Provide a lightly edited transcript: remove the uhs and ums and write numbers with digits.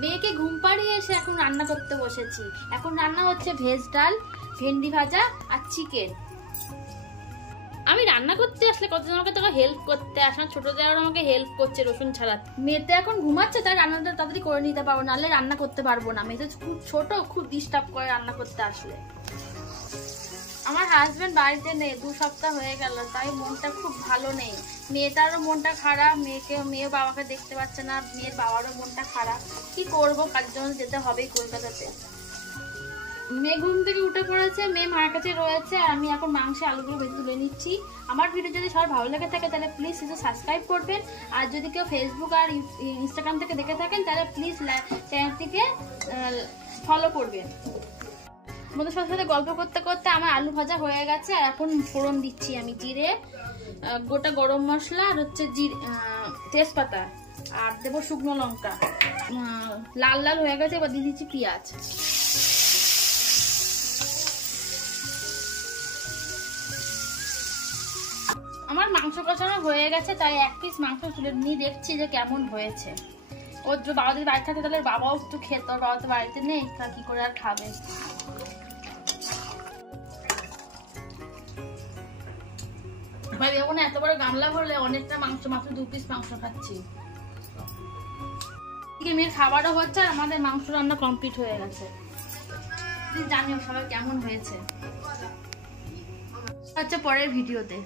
মেয়েকে ঘুম পাড়িয়ে এসে এখন রান্না করতে বসেছি। এখন রান্না হচ্ছে ভেজ ডাল, ভেন্ডি ভাজা আর চিকেন। আমি রান্না করতে আসলে কতজন আমাকে তোকে হেল্প করতে আসে, ছোট জায়গায় আমাকে হেল্প করছে রসুন ছাড়াতে। মেয়েতে এখন ঘুমাচ্ছে, তাই রান্নাটা তাড়াতাড়ি করে নিতে পারবো, নাহলে রান্না করতে পারবো না। মেয়েতে খুব ছোট, খুব ডিস্টার্ব করে রান্না করতে আসলে। আমার হাজবেন্ড বাড়িতে নেই, 2 সপ্তাহ হয়ে গেল, তাই মনটা খুব ভালো নেই। মেয়েটারও মনটা খারাপ, মেয়ে বাবাকে দেখতে পাচ্ছে না, মেয়ের বাবারও মনটা খারাপ। কি করবো, কাজের জন্য যেতে হবেই কলকাতাতে। মেয়ে ঘুম থেকে উঠে পড়েছে, মেয়ে মায়ের কাছে রয়েছে, আর আমি এখন মাংসে আলুগুলো ভেজে তুলে নিচ্ছি। আমার ভিডিও যদি সবার ভালো লেগে থাকে তাহলে প্লিজ সাবস্ক্রাইব করবেন, আর যদি কেউ ফেসবুক আর ইনস্টাগ্রাম থেকে দেখে থাকেন তাহলে প্লিজ চ্যানেলটিকে ফলো করবেন। আমাদের সাথে গল্প করতে করতে আমার আলু ভাজা হয়ে গেছে, আর এখন ফোড়ন দিচ্ছি আমি জিরে, গোটা গরম মশলা, আর হচ্ছে তেজপাতা, আর দেবো শুকনো লঙ্কা। লাল লাল হয়ে গেছে, এবার দিয়ে দিচ্ছি পেঁয়াজ। আমার মাংস কষানো হয়ে গেছে, তাই 1 পিস মাংস তুলে নিয়ে দেখছি যে কেমন হয়েছে। ওর যে বাবা যদি বাড়ি থাকে তাহলে বাবাও একটু খেত, ওর বাবা তো বাড়িতে নেই, তা কি করে আর খাবে। ভাই এখন এত বড় গামলা ভরলে অনেকটা মাংস, মাত্র 2 পিস মাংস খাচ্ছি। মেয়ের খাবারও হচ্ছে, আর আমাদের মাংস রান্না কমপ্লিট হয়ে গেছে। জানিও সবাই কেমন হয়েছে। আচ্ছা, পরের ভিডিওতে।